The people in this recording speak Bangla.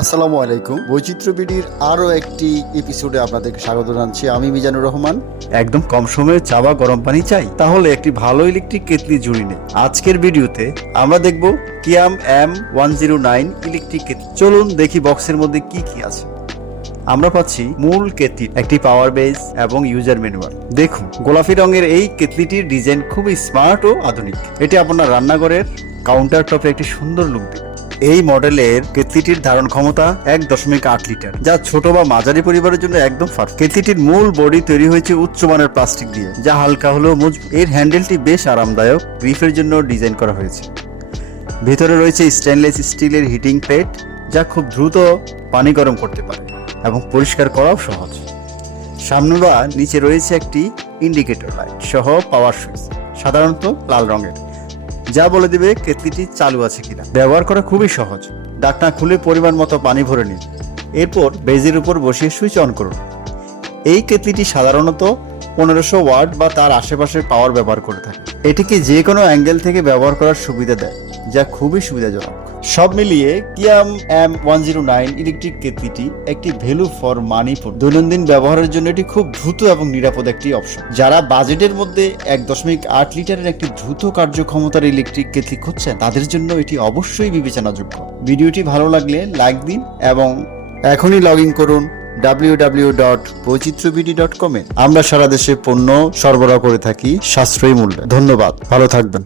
আসসালামু আলাইকুম। বৈচিত্র্য বিডির আরও একটি এপিসোডে আপনাদেরকে স্বাগত জানাচ্ছি। আমি মিজানুর রহমান। একদম কম সময়ে চা বা গরম পানি চাই? তাহলে একটি ভালো ইলেকট্রিক কেতলি জুড়ি নেই আজকের ভিডিওতে আমরা দেখব Kiam M one zero nine electric কেতলি। চলুন দেখি বক্সের মধ্যে কি কি আছে। আমরা পাচ্ছি মূল কেতলি, একটি পাওয়ার বেস এবং ইউজার ম্যানুয়াল দেখুন, গোলাপি রঙের এই কেতলিটির ডিজাইন খুবই স্মার্ট ও আধুনিক। এটি আপনার রান্নাঘরের কাউন্টার টপে একটি সুন্দর লুক দেবে। এই মডেলের কেতলিটির ধারণ ক্ষমতা এক দশমিক আট লিটার, যা ছোট বা মাঝারি পরিবারের জন্য একদম পারফেক্ট কেতলিটির মূল বডি তৈরি হয়েছে উচ্চমানের প্লাস্টিক দিয়ে, যা হালকা হলেও মজবুত। এর হ্যান্ডেলটি বেশ আরামদায়ক গ্রিফের জন্য ডিজাইন করা হয়েছে। ভিতরে রয়েছে স্টেনলেস স্টিলের হিটিং প্লেট যা খুব দ্রুত পানি গরম করতে পারে এবং পরিষ্কার করাও সহজ। সামনে বা নিচে রয়েছে একটি ইন্ডিকেটর লাইট সহ পাওয়ার সুইচ সাধারণত লাল রঙের। যা বলে দিবে কেতলিটি চালু আছে কিনা। ব্যবহার করা খুবই সহজ। ডাকনা খুলে পরিমাণ মতো পানি ভরে নিন। এরপর বেজের উপর বসিয়ে সুইচ অন করুন। এই কেতলিটি সাধারণত পনেরোশো ওয়ার্ড বা তার আশেপাশের পাওয়ার ব্যবহার করে থাকে। এটিকে যে কোনো অ্যাঙ্গেল থেকে ব্যবহার করার সুবিধা দেয় যা খুবই সুবিধাজনক। সব মিলিয়ে Kiam M one zero nine electric কেতলিটি একটি ভ্যালু ফর মানি দৈনন্দিন ব্যবহারের জন্য এটি খুব দ্রুত এবং নিরাপদ একটি অপশন। যারা বাজেটের মধ্যে এক দশমিক আট লিটারের একটি দ্রুত কার্যক্ষমতার ইলেকট্রিক কেতলি খুঁজছেন, তাদের জন্য এটি অবশ্যই বিবেচনাযোগ্য। ভিডিওটি ভালো লাগলে লাইক দিন এবং এখনই লগ ইন করুন www.বৈচিত্র্যবিডি ডট কমে। আমরা সারা দেশে পণ্য সরবরাহ করে থাকি সাশ্রয়ী মূল্যে। ধন্যবাদ। ভালো থাকবেন।